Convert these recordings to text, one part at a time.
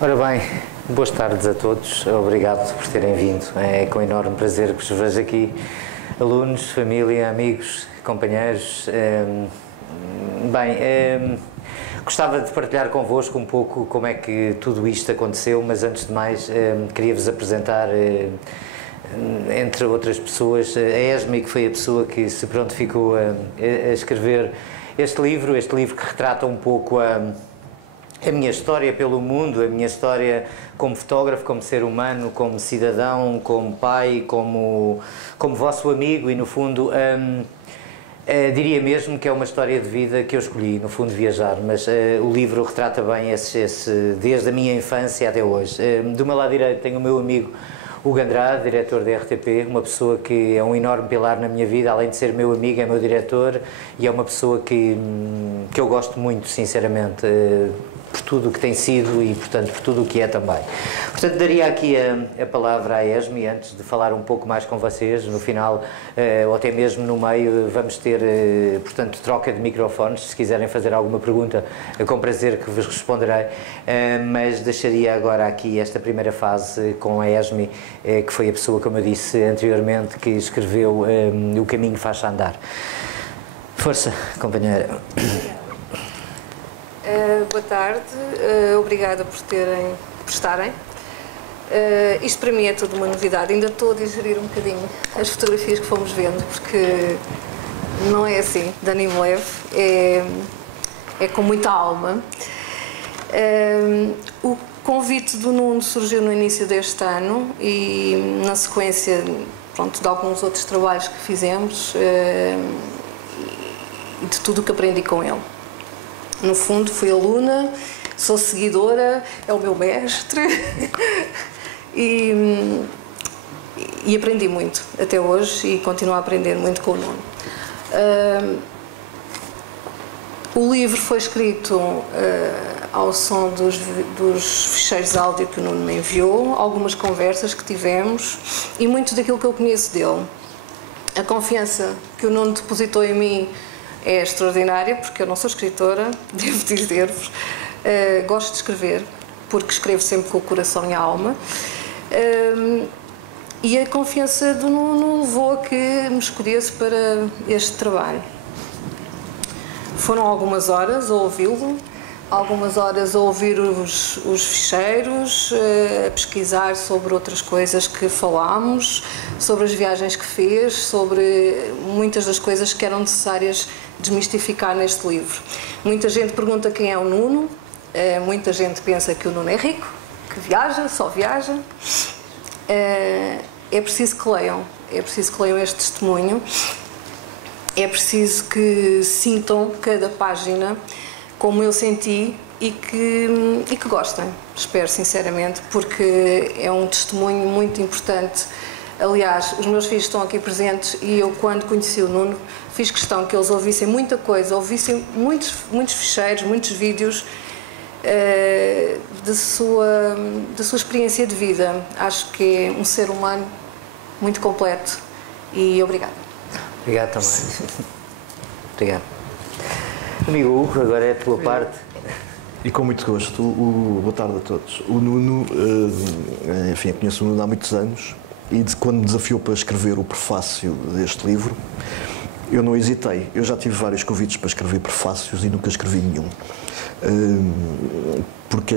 Ora bem, boas tardes a todos, obrigado por terem vindo, é com enorme prazer que vos vejo aqui, alunos, família, amigos, companheiros. Gostava de partilhar convosco um pouco como é que tudo isto aconteceu, mas antes de mais queria-vos apresentar, entre outras pessoas, a Esme, que foi a pessoa que se prontificou a escrever este livro que retrata um pouco a minha história pelo mundo, a minha história como fotógrafo, como ser humano, como cidadão, como pai, como vosso amigo e, no fundo, diria mesmo que é uma história de vida que eu escolhi, no fundo, viajar, mas o livro retrata bem desde a minha infância até hoje. Do meu lado direito tenho o meu amigo Hugo Andrade, diretor da RTP, uma pessoa que é um enorme pilar na minha vida, além de ser meu amigo, é meu diretor e é uma pessoa que eu gosto muito, sinceramente, por tudo o que tem sido e, portanto, por tudo o que é também. Portanto, daria aqui a palavra à Esme, antes de falar um pouco mais com vocês. No final, ou até mesmo no meio, vamos ter, portanto, troca de microfones. Se quiserem fazer alguma pergunta, com prazer que vos responderei. Mas deixaria agora aqui esta primeira fase com a Esme, que foi a pessoa, como eu disse anteriormente, que escreveu O Caminho Faz-se Andar. Força, companheira. Boa tarde, obrigada por estarem. Isto para mim é tudo uma novidade, ainda estou a digerir um bocadinho as fotografias que fomos vendo, porque não é assim, de ânimo leve, é com muita alma. O convite do Nuno surgiu no início deste ano e na sequência, pronto, de alguns outros trabalhos que fizemos e de tudo o que aprendi com ele. No fundo, fui aluna, sou seguidora, é o meu mestre e aprendi muito até hoje e continuo a aprender muito com o Nuno. O livro foi escrito ao som dos ficheiros de áudio que o Nuno me enviou, algumas conversas que tivemos e muito daquilo que eu conheço dele. A confiança que o Nuno depositou em mim é extraordinária, porque eu não sou escritora, devo dizer-vos. Gosto de escrever, porque escrevo sempre com o coração e a alma. E a confiança do Nuno levou a que me escolhesse para este trabalho. Foram algumas horas a ouvi-lo, algumas horas a ouvir os ficheiros, a pesquisar sobre outras coisas que falámos, sobre as viagens que fez, sobre muitas das coisas que eram necessárias desmistificar neste livro. Muita gente pergunta quem é o Nuno, muita gente pensa que o Nuno é rico, que viaja, só viaja. É preciso que leiam este testemunho, é preciso que sintam cada página como eu senti e que gostem, espero sinceramente, porque é um testemunho muito importante. Aliás, os meus filhos estão aqui presentes e eu, quando conheci o Nuno, fiz questão que eles ouvissem muita coisa, ouvissem muitos ficheiros, muitos vídeos da sua experiência de vida. Acho que é um ser humano muito completo e obrigada. Obrigado também. Obrigado. Amigo Hugo, agora é a tua parte. E com muito gosto. Boa tarde a todos. O Nuno, enfim, eu conheço o Nuno há muitos anos e quando me desafiou para escrever o prefácio deste livro, eu não hesitei. Eu já tive vários convites para escrever prefácios e nunca escrevi nenhum. Porque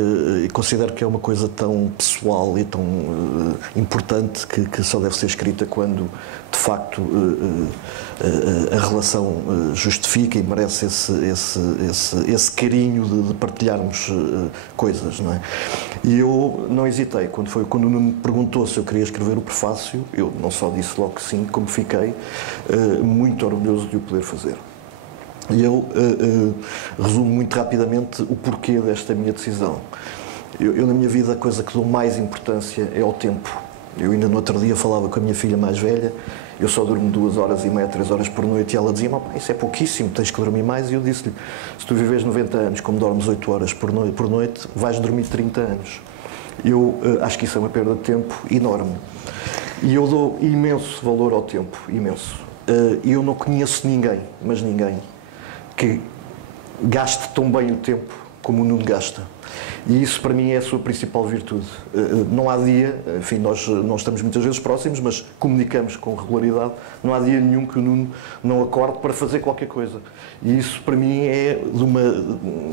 considero que é uma coisa tão pessoal e tão importante que só deve ser escrita quando, de facto, a relação justifica e merece esse carinho de partilharmos coisas, não é? E eu não hesitei. Quando o Nuno me perguntou se eu queria escrever o prefácio, eu não só disse logo que sim, como fiquei muito orgulhoso de o poder fazer. E eu resumo muito rapidamente o porquê desta minha decisão. Eu, na minha vida, a coisa que dou mais importância é ao tempo. Eu ainda no outro dia falava com a minha filha mais velha, eu só durmo 2 horas e meia, 3 horas por noite, e ela dizia-me, isso é pouquíssimo, tens que dormir mais. E eu disse-lhe, se tu vives 90 anos como dormes 8 horas por noite, vais dormir 30 anos. Eu acho que isso é uma perda de tempo enorme. E eu dou imenso valor ao tempo, imenso. Eu não conheço ninguém, mas ninguém, que gaste tão bem o tempo como o Nuno gasta. E isso para mim é a sua principal virtude. Não há dia, enfim, nós não estamos muitas vezes próximos, mas comunicamos com regularidade, não há dia nenhum que o Nuno não acorde para fazer qualquer coisa. E isso para mim é de uma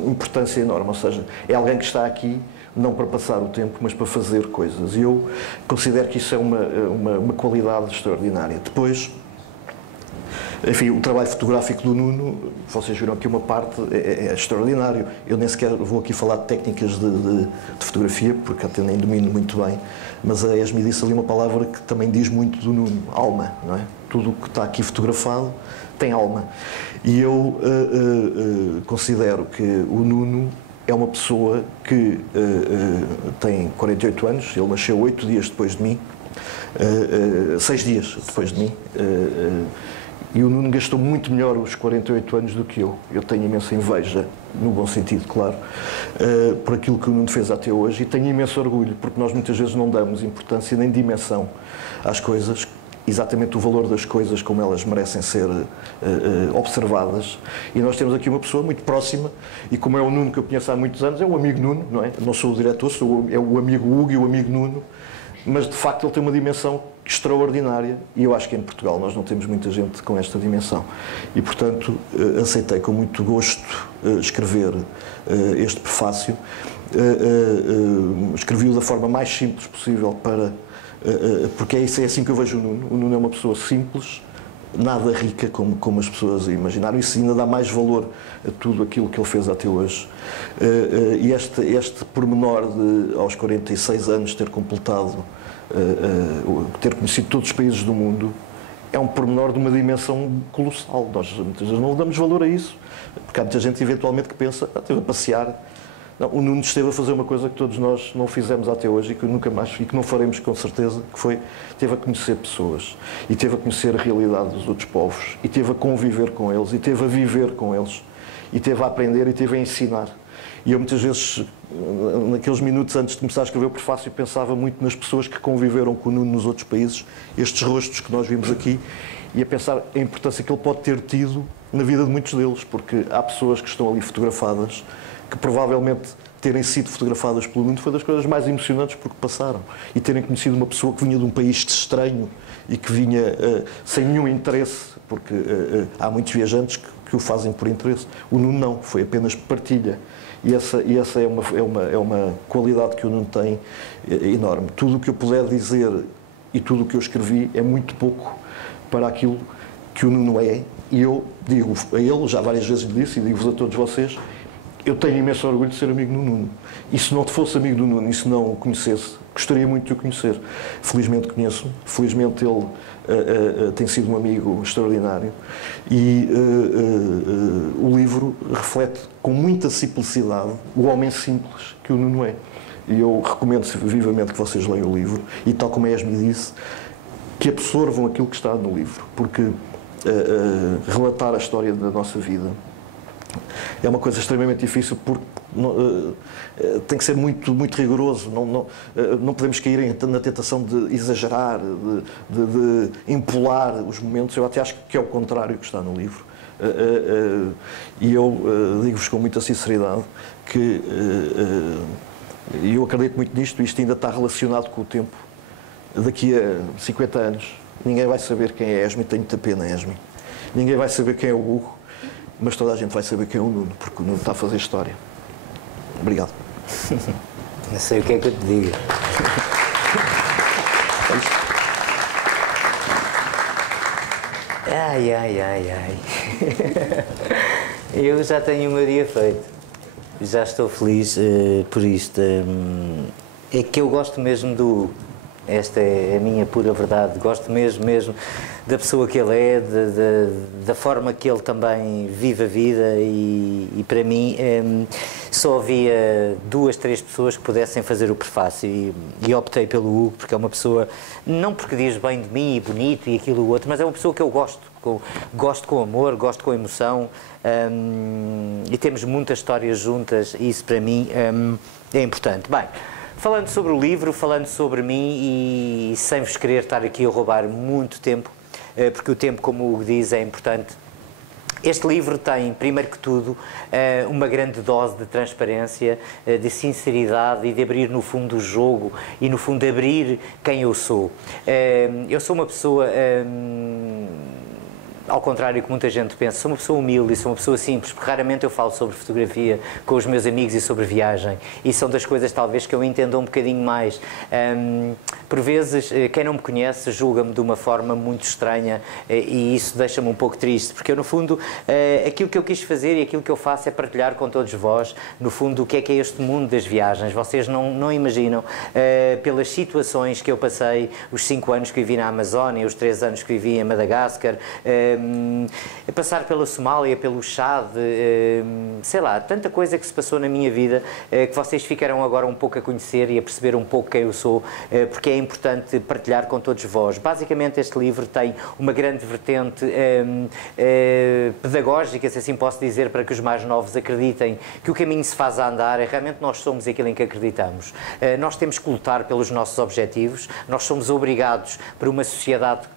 importância enorme, ou seja, é alguém que está aqui não para passar o tempo, mas para fazer coisas. E eu considero que isso é uma qualidade extraordinária. Depois, enfim, o trabalho fotográfico do Nuno, vocês viram aqui uma parte, é extraordinário. Eu nem sequer vou aqui falar de técnicas de fotografia, porque até nem domino muito bem, mas a Esme disse ali uma palavra que também diz muito do Nuno, alma, não é? Tudo o que está aqui fotografado tem alma. E eu considero que o Nuno é uma pessoa que tem 48 anos, ele nasceu 8 dias depois de mim, 6 dias depois de mim, e o Nuno gastou muito melhor os 48 anos do que eu. Eu tenho imensa inveja, no bom sentido, claro, por aquilo que o Nuno fez até hoje, e tenho imenso orgulho, porque nós muitas vezes não damos importância nem dimensão às coisas, exatamente o valor das coisas como elas merecem ser observadas. E nós temos aqui uma pessoa muito próxima, e como é o Nuno que eu conheço há muitos anos, é o amigo Nuno, não é? Não sou o diretor, é o amigo Hugo e o amigo Nuno, mas de facto ele tem uma dimensão extraordinária, e eu acho que em Portugal nós não temos muita gente com esta dimensão. E portanto aceitei com muito gosto escrever este prefácio. Escrevi-o da forma mais simples possível porque é assim que eu vejo o Nuno. O Nuno é uma pessoa simples, nada rica como as pessoas imaginaram. Isso ainda dá mais valor a tudo aquilo que ele fez até hoje. E este pormenor de, aos 46 anos, ter completado, ter conhecido todos os países do mundo, é um pormenor de uma dimensão colossal. Nós muitas vezes não damos valor a isso, porque há muita gente eventualmente que pensa, esteve a passear. Não, o Nuno esteve a fazer uma coisa que todos nós não fizemos até hoje e que nunca mais, e que não faremos com certeza, que foi, teve a conhecer pessoas, e teve a conhecer a realidade dos outros povos, e teve a conviver com eles, e teve a viver com eles, e teve a aprender e teve a ensinar. E eu muitas vezes, naqueles minutos antes de começar a escrever o prefácio, pensava muito nas pessoas que conviveram com o Nuno nos outros países, estes rostos que nós vimos aqui, e a pensar a importância que ele pode ter tido na vida de muitos deles, porque há pessoas que estão ali fotografadas, que provavelmente terem sido fotografadas pelo Nuno foi das coisas mais emocionantes porque passaram. E terem conhecido uma pessoa que vinha de um país estranho e que vinha sem nenhum interesse, porque há muitos viajantes que o fazem por interesse. O Nuno não, foi apenas partilha. E essa é uma qualidade que o Nuno tem enorme. Tudo o que eu puder dizer e tudo o que eu escrevi é muito pouco para aquilo que o Nuno é. E eu digo a ele, já várias vezes lhe disse, e digo-vos a todos vocês, eu tenho imenso orgulho de ser amigo do Nuno. E se não fosse amigo do Nuno e se não o conhecesse, gostaria muito de o conhecer. Felizmente conheço, felizmente ele tem sido um amigo extraordinário. E o livro reflete com muita simplicidade o homem simples que o Nuno é. E eu recomendo vivamente que vocês leiam o livro e, tal como a Esme disse, que absorvam aquilo que está no livro, porque relatar a história da nossa vida é uma coisa extremamente difícil, porque tem que ser muito, muito rigoroso, não podemos cair na tentação de exagerar, de empolar os momentos. Eu até acho que é o contrário que está no livro. E eu digo-vos com muita sinceridade que eu acredito muito nisto, isto ainda está relacionado com o tempo. Daqui a 50 anos, ninguém vai saber quem é Esme, tenho muita pena, Esme. Ninguém vai saber quem é o Hugo, mas toda a gente vai saber quem é o Nuno, porque o Nuno está a fazer história. Obrigado. Não sei o que é que eu te digo. Ai. Eu já tenho o meu dia feito. Já estou feliz por isto. É que eu gosto mesmo do Hugo. Esta é a minha pura verdade. Gosto mesmo da pessoa que ele é, da forma que ele também vive a vida, e para mim só havia 2, 3 pessoas que pudessem fazer o prefácio e optei pelo Hugo, porque é uma pessoa, não porque diz bem de mim e bonito e aquilo e o outro, mas é uma pessoa que eu gosto com amor, gosto com emoção, e temos muitas histórias juntas, e isso para mim é importante. Bem, Falando sobre o livro, falando sobre mim e sem vos querer estar aqui a roubar muito tempo, porque o tempo, como o Hugo diz, é importante. Este livro tem, primeiro que tudo, uma grande dose de transparência, de sinceridade e de abrir, no fundo, o jogo e, no fundo, abrir quem eu sou. Eu sou uma pessoa... ao contrário do que muita gente pensa, sou uma pessoa humilde e sou uma pessoa simples, porque raramente eu falo sobre fotografia com os meus amigos e sobre viagem, e são das coisas talvez que eu entenda um bocadinho mais. Por vezes, quem não me conhece julga-me de uma forma muito estranha, e isso deixa-me um pouco triste, porque eu, no fundo, aquilo que eu quis fazer e aquilo que eu faço é partilhar com todos vós, no fundo, o que é este mundo das viagens. Vocês não imaginam, pelas situações que eu passei, os 5 anos que vivi na Amazónia, os 3 anos que vivi em Madagascar, passar pela Somália, pelo Chad, sei lá, tanta coisa que se passou na minha vida, que vocês ficarão agora um pouco a conhecer e a perceber um pouco quem eu sou, porque é importante partilhar com todos vós. Basicamente, este livro tem uma grande vertente pedagógica, se assim posso dizer, para que os mais novos acreditem que o caminho se faz a andar, realmente nós somos aquilo em que acreditamos. Nós temos que lutar pelos nossos objetivos, nós somos obrigados por uma sociedade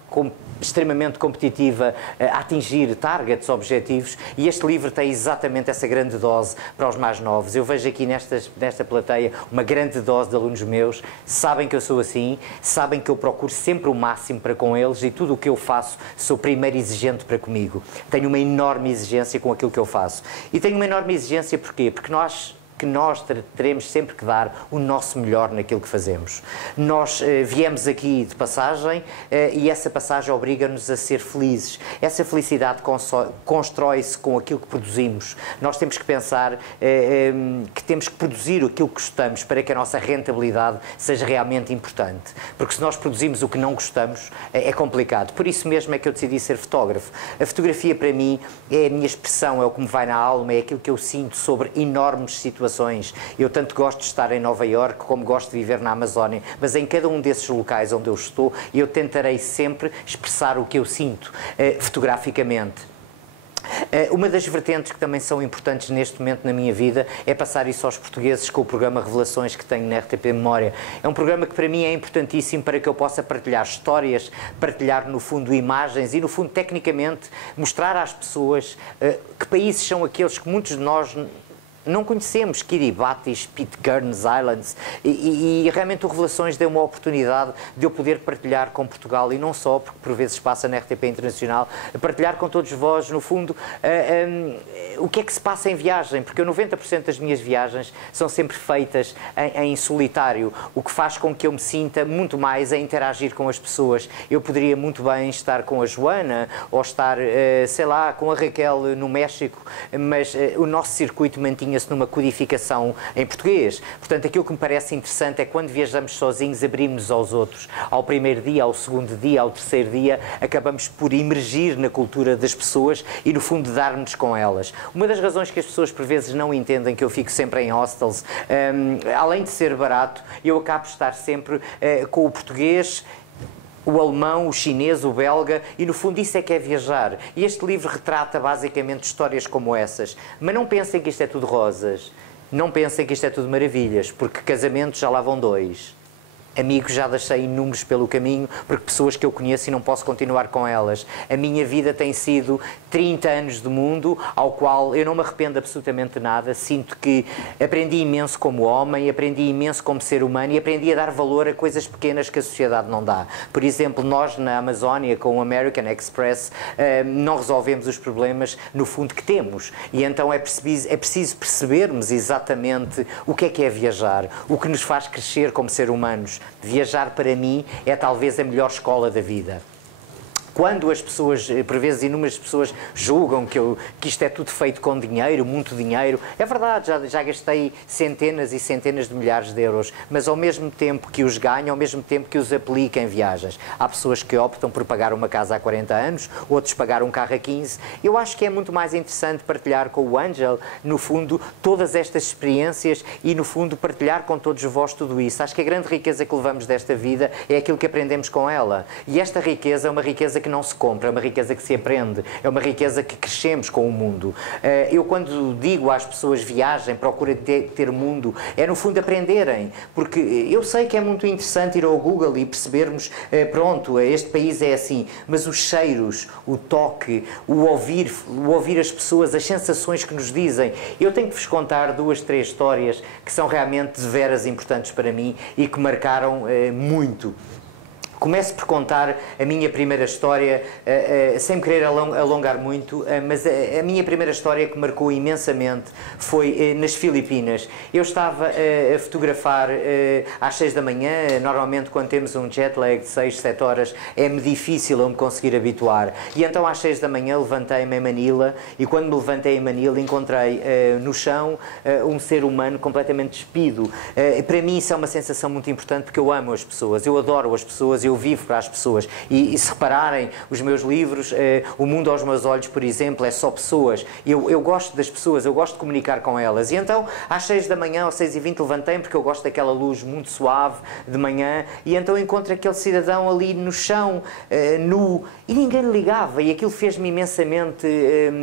extremamente competitiva a atingir targets, objetivos, e este livro tem exatamente essa grande dose para os mais novos. Eu vejo aqui nesta plateia uma grande dose de alunos meus, sabem que eu sou assim, sabem que eu procuro sempre o máximo para com eles e tudo o que eu faço sou primeiro exigente para comigo. Tenho uma enorme exigência com aquilo que eu faço. E tenho uma enorme exigência porquê? Porque nós teremos sempre que dar o nosso melhor naquilo que fazemos. Nós viemos aqui de passagem e essa passagem obriga-nos a ser felizes. Essa felicidade constrói-se com aquilo que produzimos. Nós temos que pensar que temos que produzir aquilo que gostamos para que a nossa rentabilidade seja realmente importante. Porque se nós produzimos o que não gostamos, é complicado. Por isso mesmo é que eu decidi ser fotógrafo. A fotografia, para mim, é a minha expressão, é o que me vai na alma, é aquilo que eu sinto sobre enormes situações. Eu tanto gosto de estar em Nova Iorque como gosto de viver na Amazónia, mas em cada um desses locais onde eu estou, eu tentarei sempre expressar o que eu sinto fotograficamente. Uma das vertentes que também são importantes neste momento na minha vida é passar isso aos portugueses com o programa Revelações que tenho na RTP Memória. É um programa que para mim é importantíssimo para que eu possa partilhar histórias, partilhar no fundo imagens e no fundo tecnicamente mostrar às pessoas que países são aqueles que muitos de nós não conhecemos, Kiribati, Pitcairns Islands, e realmente o Revelações deu uma oportunidade de eu poder partilhar com Portugal, e não só, porque por vezes passa na RTP Internacional, partilhar com todos vós, no fundo, o que é que se passa em viagem, porque 90% das minhas viagens são sempre feitas em solitário, o que faz com que eu me sinta muito mais a interagir com as pessoas. Eu poderia muito bem estar com a Joana, ou estar, sei lá, com a Raquel no México, mas o nosso circuito mantinha-se numa codificação em português. Portanto, aquilo que me parece interessante é quando viajamos sozinhos, abrimos-nos aos outros. Ao primeiro dia, ao segundo dia, ao terceiro dia, acabamos por emergir na cultura das pessoas e, no fundo, dar-nos com elas. Uma das razões que as pessoas, por vezes, não entendem que eu fico sempre em hostels, além de ser barato, eu acabo de estar sempre com o português, o alemão, o chinês, o belga, e no fundo isso é que é viajar. E este livro retrata basicamente histórias como essas. Mas não pensem que isto é tudo rosas, não pensem que isto é tudo maravilhas, porque casamentos já lá vão 2. Amigos já deixei inúmeros pelo caminho, porque pessoas que eu conheço e não posso continuar com elas. A minha vida tem sido 30 anos de mundo, ao qual eu não me arrependo absolutamente de nada. Sinto que aprendi imenso como homem, aprendi imenso como ser humano e aprendi a dar valor a coisas pequenas que a sociedade não dá. Por exemplo, nós na Amazónia, com o American Express, não resolvemos os problemas, no fundo, que temos. E então é preciso percebermos exatamente o que é viajar, o que nos faz crescer como ser humanos. Viajar, para mim, é talvez a melhor escola da vida. Quando as pessoas, por vezes inúmeras pessoas, julgam que isto é tudo feito com dinheiro, muito dinheiro, é verdade, já gastei centenas e centenas de milhares de euros, mas ao mesmo tempo que os ganho, ao mesmo tempo que os aplico em viagens. Há pessoas que optam por pagar uma casa há 40 anos, outros pagar um carro a 15. Eu acho que é muito mais interessante partilhar com o Ângel, no fundo, todas estas experiências e, no fundo, partilhar com todos vós tudo isso. Acho que a grande riqueza que levamos desta vida é aquilo que aprendemos com ela. E esta riqueza é uma riqueza que que não se compra, é uma riqueza que se aprende, é uma riqueza que crescemos com o mundo. Eu quando digo às pessoas viajem, procurem ter mundo, é no fundo aprenderem, porque eu sei que é muito interessante ir ao Google e percebermos, pronto, este país é assim, mas os cheiros, o toque, o ouvir as pessoas, as sensações que nos dizem. Eu tenho que vos contar 2, 3 histórias que são realmente de veras importantes para mim e que marcaram muito. Começo por contar a minha primeira história, sem querer alongar muito, mas a minha primeira história que marcou imensamente foi nas Filipinas. Eu estava a fotografar às 6 da manhã, normalmente quando temos um jet lag de 6, 7 horas é-me difícil eu me conseguir habituar. E então às 6 da manhã levantei-me em Manila e quando me levantei em Manila encontrei no chão um ser humano completamente despido. Para mim isso é uma sensação muito importante porque eu amo as pessoas, eu adoro as pessoas, eu vivo para as pessoas e se repararem os meus livros, O Mundo aos Meus Olhos, por exemplo, é só pessoas. Eu gosto das pessoas, eu gosto de comunicar com elas. E então, às 6 da manhã, às 6h20, levantei-me porque eu gosto daquela luz muito suave de manhã e então encontro aquele cidadão ali no chão, nu, e ninguém lhe ligava e aquilo fez-me imensamente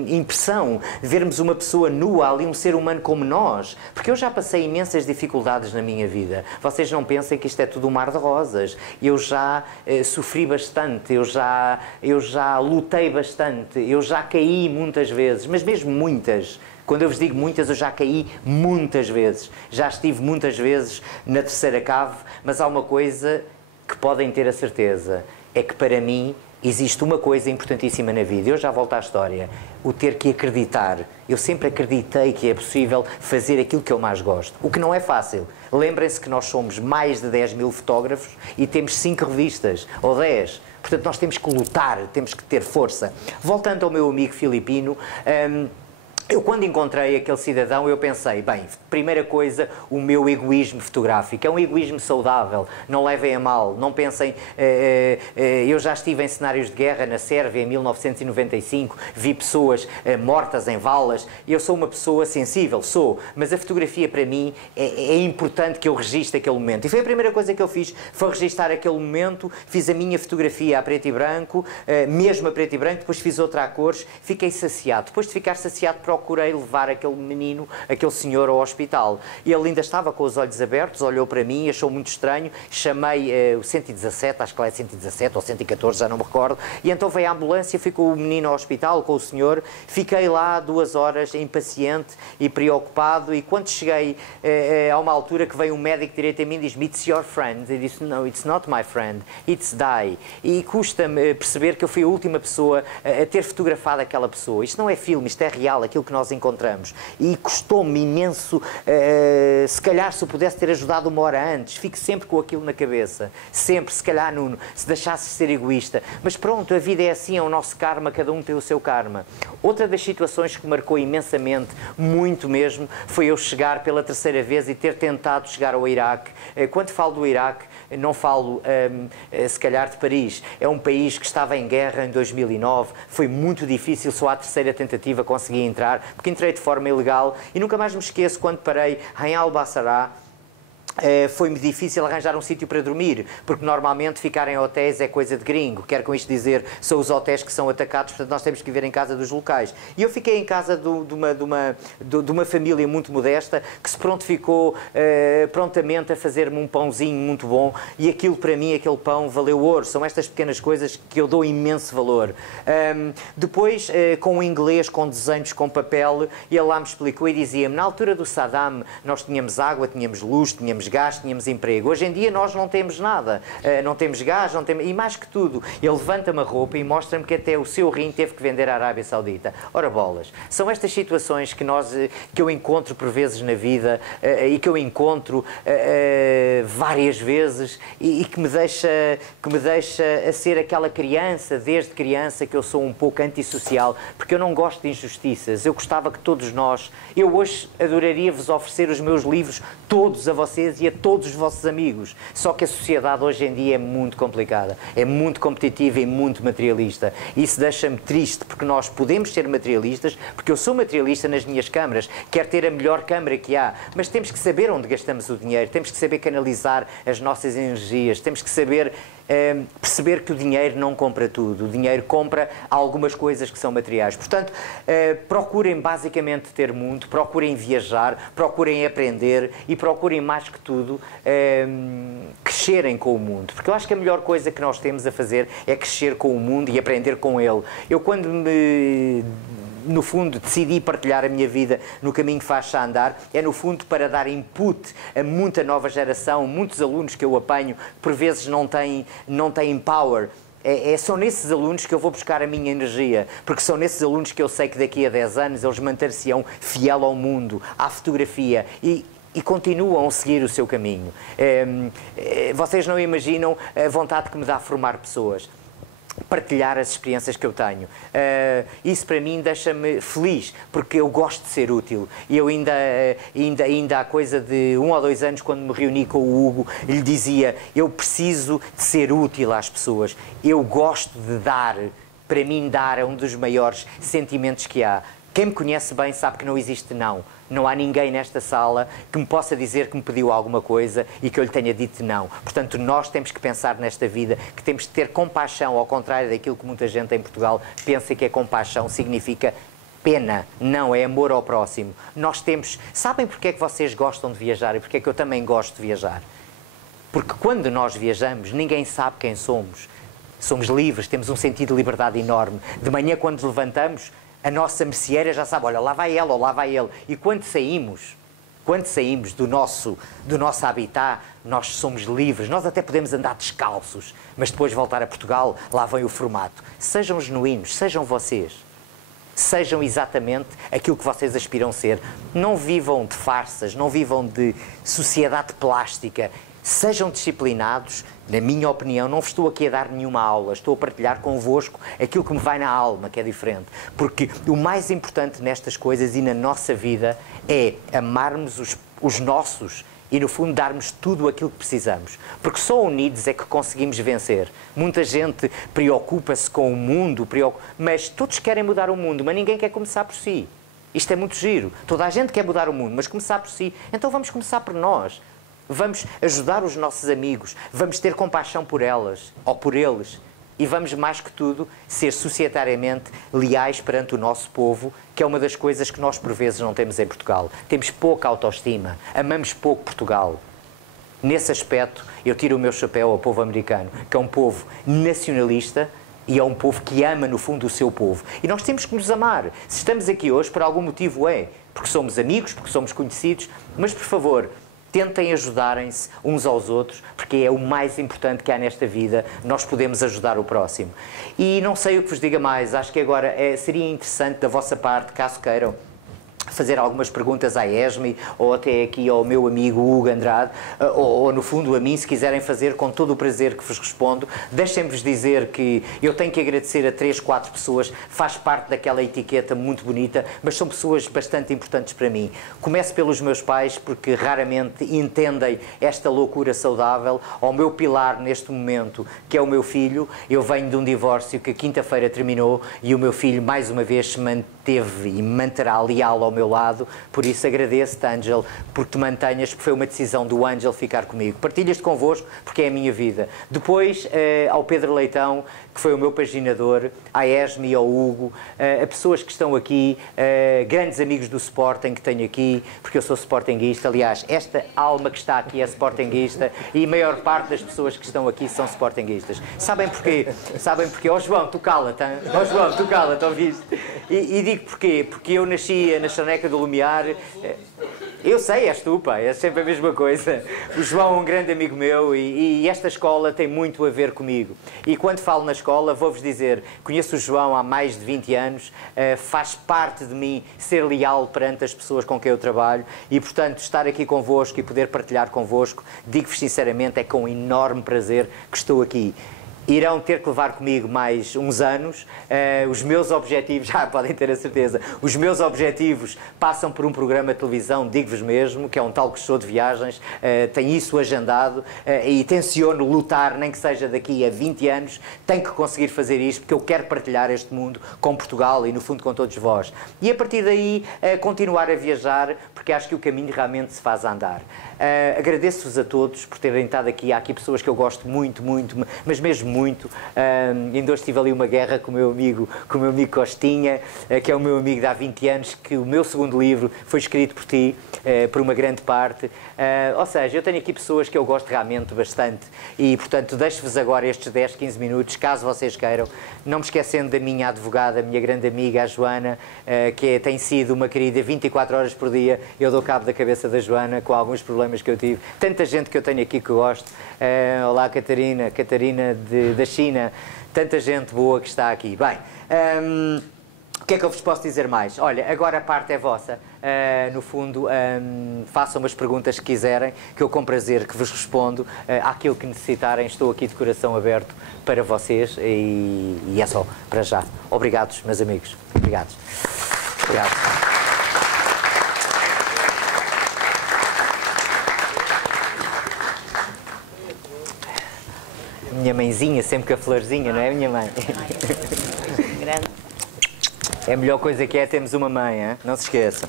impressão, vermos uma pessoa nua ali, um ser humano como nós, porque eu já passei imensas dificuldades na minha vida. Vocês não pensem que isto é tudo um mar de rosas. Eu já sofri bastante, eu já lutei bastante, eu já caí muitas vezes, mas mesmo muitas. Quando eu vos digo muitas, eu já caí muitas vezes. Já estive muitas vezes na terceira cave, mas há uma coisa que podem ter a certeza, é que para mim existe uma coisa importantíssima na vida. Eu já volto à história. O ter que acreditar. Eu sempre acreditei que é possível fazer aquilo que eu mais gosto. O que não é fácil. Lembrem-se que nós somos mais de 10.000 fotógrafos e temos 5 revistas, ou 10. Portanto, nós temos que lutar, temos que ter força. Voltando ao meu amigo filipino, eu quando encontrei aquele cidadão, eu pensei, bem, primeira coisa, o meu egoísmo fotográfico. É um egoísmo saudável, não levem a mal, não pensem... eu já estive em cenários de guerra na Sérvia em 1995, vi pessoas mortas em valas, eu sou uma pessoa sensível, mas a fotografia para mim é importante que eu registre aquele momento. E foi a primeira coisa que eu fiz, foi registrar aquele momento, fiz a minha fotografia a preto e branco, mesmo a preto e branco, depois fiz outra a cores, fiquei saciado. Depois de ficar saciado, procurei levar aquele menino, aquele senhor ao hospital. Ele ainda estava com os olhos abertos, olhou para mim, achou muito estranho, chamei o 117, acho que lá é 117 ou 114, já não me recordo, e então veio a ambulância, ficou o menino ao hospital com o senhor, fiquei lá 2 horas impaciente e preocupado, e quando cheguei a uma altura que veio um médico direito a mim e diz-me, "It's your friend", e disse, "No, it's not my friend, it's die", e custa-me perceber que eu fui a última pessoa a ter fotografado aquela pessoa. Isto não é filme, isto é real, aquilo que nós encontramos. E custou-me imenso, se calhar se eu pudesse ter ajudado 1 hora antes, fico sempre com aquilo na cabeça. Sempre, se calhar, Nuno, se deixasse de ser egoísta. Mas pronto, a vida é assim, é o nosso karma, cada um tem o seu karma. Outra das situações que marcou imensamente, muito mesmo, foi eu chegar pela 3ª vez e ter tentado chegar ao Iraque. Quando falo do Iraque, não falo, se calhar, de Paris. É um país que estava em guerra em 2009, foi muito difícil, só à 3ª tentativa consegui entrar, porque entrei de forma ilegal e nunca mais me esqueço quando parei em Al-Basra. Foi-me difícil arranjar um sítio para dormir, porque normalmente ficar em hotéis é coisa de gringo. Quero com isto dizer, são os hotéis que são atacados, portanto nós temos que viver em casa dos locais. E eu fiquei em casa de uma família muito modesta, que se prontificou prontamente a fazer-me um pãozinho muito bom, e aquilo para mim, aquele pão, valeu ouro. São estas pequenas coisas que eu dou imenso valor. Depois, com o inglês, com desenhos, com papel, ele lá me explicou e dizia-me, na altura do Saddam, nós tínhamos água, tínhamos luz, tínhamos gás, tínhamos emprego. Hoje em dia nós não temos nada. Não temos gás, não temos... E mais que tudo, ele levanta-me a roupa e mostra-me que até o seu rim teve que vender à Arábia Saudita. Ora bolas, são estas situações que eu encontro por vezes na vida e que eu encontro várias vezes e que me deixa a ser aquela criança, desde criança, que eu sou um pouco antissocial, porque eu não gosto de injustiças. Eu gostava que todos nós... Eu hoje adoraria-vos oferecer os meus livros todos a vocês e a todos os vossos amigos. Só que a sociedade hoje em dia é muito complicada, é muito competitiva e muito materialista. Isso deixa-me triste, porque nós podemos ser materialistas, porque eu sou materialista nas minhas câmaras, quero ter a melhor câmara que há, mas temos que saber onde gastamos o dinheiro, temos que saber canalizar as nossas energias, temos que saber perceber que o dinheiro não compra tudo, o dinheiro compra algumas coisas que são materiais. Portanto, procurem basicamente ter mundo, procurem viajar, procurem aprender e procurem mais que tudo crescerem com o mundo, porque eu acho que a melhor coisa que nós temos a fazer é crescer com o mundo e aprender com ele. Eu quando no fundo, decidi partilhar a minha vida no caminho que faz-se a andar, é no fundo para dar input a muita nova geração, muitos alunos que eu apanho, que por vezes não têm power. São nesses alunos que eu vou buscar a minha energia, porque são nesses alunos que eu sei que daqui a 10 anos eles manter-se-ão fiel ao mundo, à fotografia e continuam a seguir o seu caminho. Vocês não imaginam a vontade que me dá a formar pessoas. Partilhar as experiências que eu tenho. Isso para mim deixa-me feliz, porque eu gosto de ser útil. E eu ainda há coisa de 1 ou 2 anos, quando me reuni com o Hugo, lhe dizia, eu preciso de ser útil às pessoas. Eu gosto de dar. Para mim, dar é um dos maiores sentimentos que há. Quem me conhece bem sabe que não existe não. Não há ninguém nesta sala que me possa dizer que me pediu alguma coisa e que eu lhe tenha dito não. Portanto, nós temos que pensar nesta vida que temos de ter compaixão, ao contrário daquilo que muita gente em Portugal pensa que é compaixão, significa pena, não, é amor ao próximo. Nós temos... Sabem porque é que vocês gostam de viajar e porque é que eu também gosto de viajar? Porque quando nós viajamos, ninguém sabe quem somos. Somos livres, temos um sentido de liberdade enorme. De manhã, quando levantamos, a nossa merceeira já sabe, olha, lá vai ela ou lá vai ele. E quando saímos do nosso habitat, nós somos livres. Nós até podemos andar descalços, mas depois de voltar a Portugal, lá vem o formato. Sejam genuínos, sejam vocês. Sejam exatamente aquilo que vocês aspiram ser. Não vivam de farsas, não vivam de sociedade plástica. Sejam disciplinados. Na minha opinião, não vos estou aqui a dar nenhuma aula, estou a partilhar convosco aquilo que me vai na alma, que é diferente. Porque o mais importante nestas coisas e na nossa vida é amarmos os nossos e, no fundo, darmos tudo aquilo que precisamos. Porque só unidos é que conseguimos vencer. Muita gente preocupa-se com o mundo, mas todos querem mudar o mundo, mas ninguém quer começar por si. Isto é muito giro. Toda a gente quer mudar o mundo, mas começar por si. Então vamos começar por nós. Vamos ajudar os nossos amigos, vamos ter compaixão por elas ou por eles e vamos, mais que tudo, ser societariamente leais perante o nosso povo, que é uma das coisas que nós, por vezes, não temos em Portugal. Temos pouca autoestima, amamos pouco Portugal. Nesse aspecto, eu tiro o meu chapéu ao povo americano, que é um povo nacionalista e é um povo que ama, no fundo, o seu povo. E nós temos que nos amar. Se estamos aqui hoje, por algum motivo é, porque somos amigos, porque somos conhecidos, mas, por favor, tentem ajudarem-se uns aos outros, porque é o mais importante que há nesta vida, nós podemos ajudar o próximo. E não sei o que vos diga mais, acho que agora seria interessante da vossa parte, caso queiram, fazer algumas perguntas à Esme ou até aqui ao meu amigo Hugo Andrade ou no fundo a mim, se quiserem fazer, com todo o prazer que vos respondo. Deixem-vos dizer que eu tenho que agradecer a 3, 4 pessoas, faz parte daquela etiqueta muito bonita, mas são pessoas bastante importantes para mim. Começo pelos meus pais, porque raramente entendem esta loucura saudável, ao meu pilar neste momento, que é o meu filho. Eu venho de um divórcio que quinta-feira terminou e o meu filho mais uma vez se manteve e manterá leal ao meu lado, por isso agradeço-te, Ângel, porque te mantenhas, porque foi uma decisão do Ângel ficar comigo. Partilhas-te convosco porque é a minha vida. Depois, ao Pedro Leitão, que foi o meu paginador, à Esme e ao Hugo, a pessoas que estão aqui, grandes amigos do Sporting que tenho aqui, porque eu sou sportinguista. Aliás, esta alma que está aqui é sportinguista e a maior parte das pessoas que estão aqui são sportinguistas. Sabem porquê? Sabem porquê? Ó João, tu cala-te, hein? Ó João, tu cala-te, ouviste? E digo porquê? Porque eu nasci na Chaneca do Lumiar. Eu sei, és tu, pá, é sempre a mesma coisa. O João é um grande amigo meu e esta escola tem muito a ver comigo. E quando falo na escola, vou-vos dizer, conheço o João há mais de 20 anos, faz parte de mim ser leal perante as pessoas com quem eu trabalho e, portanto, estar aqui convosco e poder partilhar convosco, digo-vos sinceramente, é com enorme prazer que estou aqui. Irão ter que levar comigo mais uns anos. Os meus objetivos, já podem ter a certeza, os meus objetivos passam por um programa de televisão, digo-vos mesmo, que é um talk show de viagens, tenho isso agendado e tenciono lutar, nem que seja daqui a 20 anos, tenho que conseguir fazer isto, porque eu quero partilhar este mundo com Portugal e, no fundo, com todos vós. E, a partir daí, continuar a viajar, porque acho que o caminho realmente se faz a andar. Agradeço-vos a todos por terem estado aqui. Há aqui pessoas que eu gosto muito, mas mesmo muito. Ainda hoje tive ali uma guerra com o meu amigo Costinha, que é o meu amigo de há 20 anos, que o meu segundo livro foi escrito por ti, por uma grande parte. Ou seja, eu tenho aqui pessoas que eu gosto realmente bastante e, portanto, deixo-vos agora estes 10, 15 minutos, caso vocês queiram. Não me esquecendo da minha advogada, a minha grande amiga, a Joana, que tem sido uma querida 24 horas por dia. Eu dou cabo da cabeça da Joana com alguns problemas que eu tive. Tanta gente que eu tenho aqui que eu gosto. Olá, Catarina da China. Tanta gente boa que está aqui. Bem, o que é que eu vos posso dizer mais? Olha, agora a parte é vossa. No fundo, façam as perguntas que quiserem, que eu com prazer que vos respondo. Àquilo que necessitarem, estou aqui de coração aberto para vocês e é só, para já. Obrigados, meus amigos. Obrigados. Obrigado. Minha mãezinha, sempre com a florzinha, não é, minha mãe? Grande. É a melhor coisa que é termos uma mãe, hein? Não se esqueçam.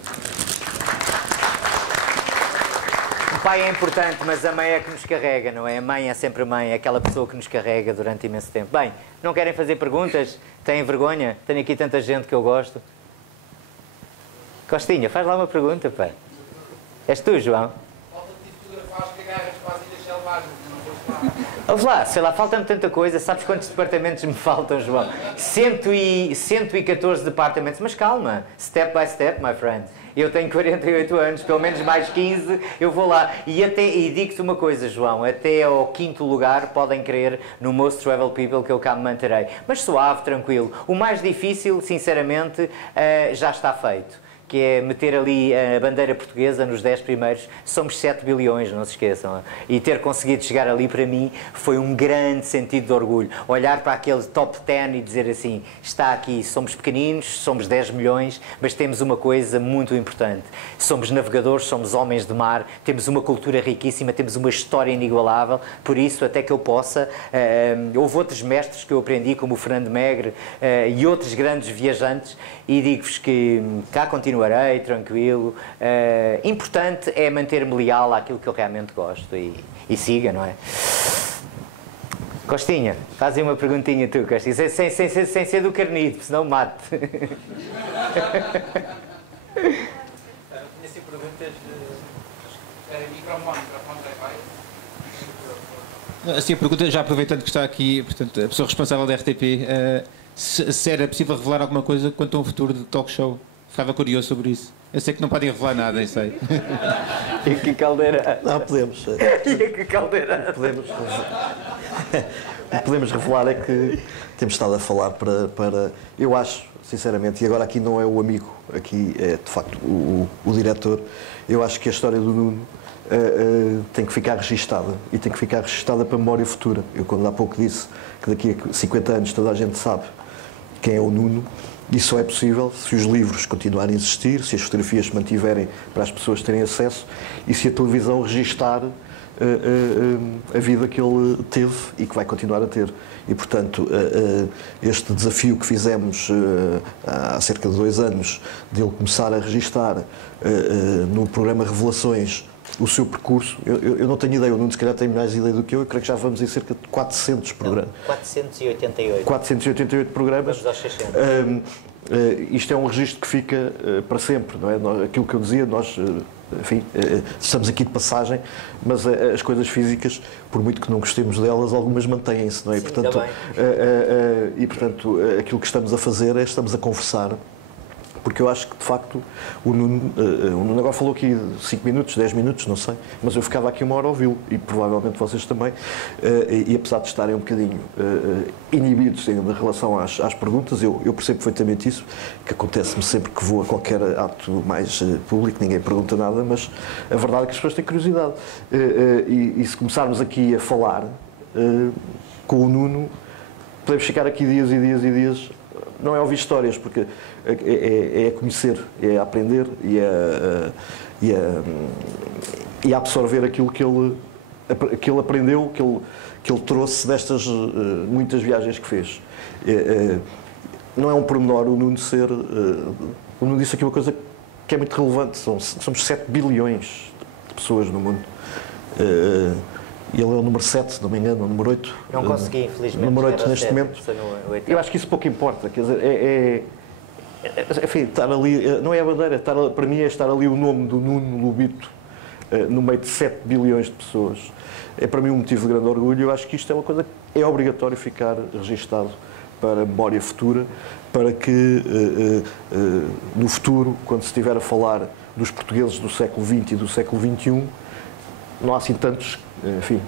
O pai é importante, mas a mãe é que nos carrega, não é? A mãe é sempre a mãe, é aquela pessoa que nos carrega durante imenso tempo. Bem, não querem fazer perguntas? Têm vergonha? Tenho aqui tanta gente que eu gosto. Costinha, faz lá uma pergunta, pai. És tu, João? Falta-te fotografar as cagarras para as ilhas selvagens. Ouve lá, sei lá, falta-me tanta coisa. Sabes quantos departamentos me faltam, João? 114 departamentos. Mas calma, step by step, my friend. Eu tenho 48 anos, pelo menos mais 15, eu vou lá. E digo-te uma coisa, João, até ao 5º lugar podem crer no Most Travel People que eu cá me manterei. Mas suave, tranquilo. O mais difícil, sinceramente, já está feito. Que é meter ali a bandeira portuguesa nos 10 primeiros. Somos 7 bilhões, não se esqueçam. E ter conseguido chegar ali, para mim, foi um grande sentido de orgulho. Olhar para aquele top 10 e dizer assim, está aqui, somos pequeninos, somos 10 milhões, mas temos uma coisa muito importante. Somos navegadores, somos homens de mar, temos uma cultura riquíssima, temos uma história inigualável, por isso, até que eu possa... houve outros mestres que eu aprendi, como o Fernando Megre e outros grandes viajantes, e digo-vos que cá continuarei, tranquilo. Importante é manter-me leal àquilo que eu realmente gosto e siga, não é? Costinha, faz aí uma perguntinha tu, Costinha, sem ser do carnido, senão mate. Tinha assim perguntas de microfone vai. Assim, a pergunta, já aproveitando que está aqui, portanto, a pessoa responsável da RTP, se era possível revelar alguma coisa quanto a um futuro de talk show. Ficava curioso sobre isso. Eu sei que não podem revelar nada, eu sei. E que caldeira. Não, podemos. E que caldeira. O que podemos revelar é que temos estado a falar para... Eu acho, sinceramente, e agora aqui não é o amigo, aqui é de facto o diretor, eu acho que a história do Nuno tem que ficar registada, e tem que ficar registada para a memória futura. Eu, quando há pouco disse que daqui a 50 anos toda a gente sabe quem é o Nuno, isso só é possível se os livros continuarem a existir, se as fotografias se mantiverem para as pessoas terem acesso e se a televisão registar a vida que ele teve e que vai continuar a ter. E, portanto, este desafio que fizemos há cerca de 2 anos, de ele começar a registar no programa Revelações o seu percurso, eu não tenho ideia, o Nuno se calhar tem mais ideia do que eu creio que já vamos em cerca de 400 programas. 488. 488 programas. Vamos aos 600. Isto é um registro que fica para sempre, não é? Aquilo que eu dizia, nós, enfim, estamos aqui de passagem, mas as coisas físicas, por muito que não gostemos delas, algumas mantêm-se, não é? Sim, E, portanto, aquilo que estamos a fazer é estamos a conversar, porque eu acho que, de facto, o Nuno agora falou aqui 5 minutos, 10 minutos, não sei, mas eu ficava aqui 1 hora a ouvi-lo, e provavelmente vocês também, e apesar de estarem um bocadinho inibidos em relação às perguntas, eu percebo perfeitamente isso, que acontece-me sempre que vou a qualquer ato mais público, ninguém pergunta nada, mas a verdade é que as pessoas têm curiosidade. E se começarmos aqui a falar com o Nuno, podemos ficar aqui dias e dias e dias. Não é ouvir histórias, porque é conhecer, é aprender e a absorver aquilo que ele aprendeu, que ele trouxe destas muitas viagens que fez. Não é um pormenor o Nuno ser... O Nuno disse aqui uma coisa que é muito relevante, somos 7 bilhões de pessoas no mundo. Ele é o número 7, se não me engano, o número 8. Não consegui, infelizmente. Número 8 neste momento. Eu acho que isso pouco importa. Quer dizer, enfim, estar ali, não é a bandeira, para mim é estar ali o nome do Nuno Lobito no meio de 7 bilhões de pessoas. É para mim um motivo de grande orgulho. Eu acho que isto é uma coisa que é obrigatório ficar registado para a memória futura, para que no futuro, quando se estiver a falar dos portugueses do século XX e do século XXI, não há assim tantos. Enfim,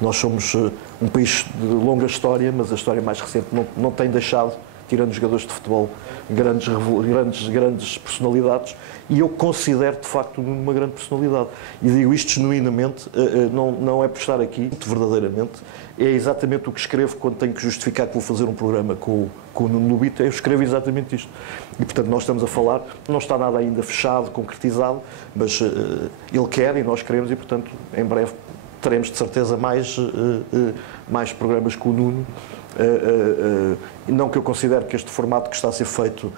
nós somos um país de longa história, mas a história mais recente não tem deixado, tirando jogadores de futebol, grandes personalidades, e eu considero de facto uma grande personalidade. E digo isto genuinamente, não é por estar aqui, verdadeiramente, é exatamente o que escrevo quando tenho que justificar que vou fazer um programa com o Nuno Lobito, eu escrevo exatamente isto. E portanto nós estamos a falar, não está nada ainda fechado, concretizado, mas ele quer e nós queremos, e portanto em breve teremos de certeza mais programas com o Nuno. Não que eu considere que este formato que está a ser feito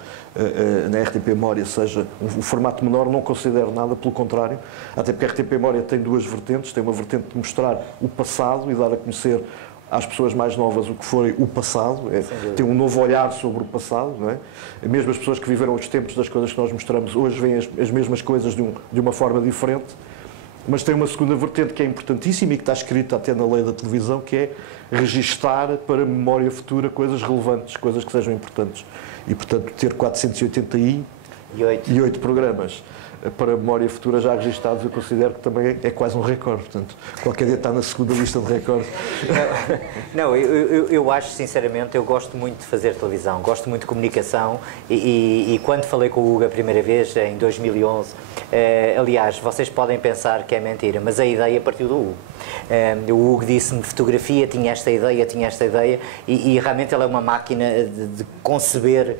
na RTP Memória seja um formato menor, não considero nada, pelo contrário, até porque a RTP Memória tem duas vertentes, tem uma vertente de mostrar o passado e dar a conhecer às pessoas mais novas o que foi o passado, tem um novo olhar sobre o passado, não é? Mesmo as pessoas que viveram os tempos das coisas que nós mostramos hoje veem as mesmas coisas de uma forma diferente. Mas tem uma segunda vertente que é importantíssima e que está escrita até na lei da televisão, que é registar para a memória futura coisas relevantes, coisas que sejam importantes. E, portanto, ter 488 programas para a memória futura já registados, eu considero que também é quase um recorde. Portanto, qualquer dia está na segunda lista de recordes. Não, eu acho, sinceramente, eu gosto muito de fazer televisão, gosto muito de comunicação e quando falei com o Hugo a primeira vez, em 2011, aliás, vocês podem pensar que é mentira, mas a ideia partiu do Hugo. O Hugo disse-me fotografia, tinha esta ideia e realmente ele é uma máquina de conceber